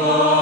Lord.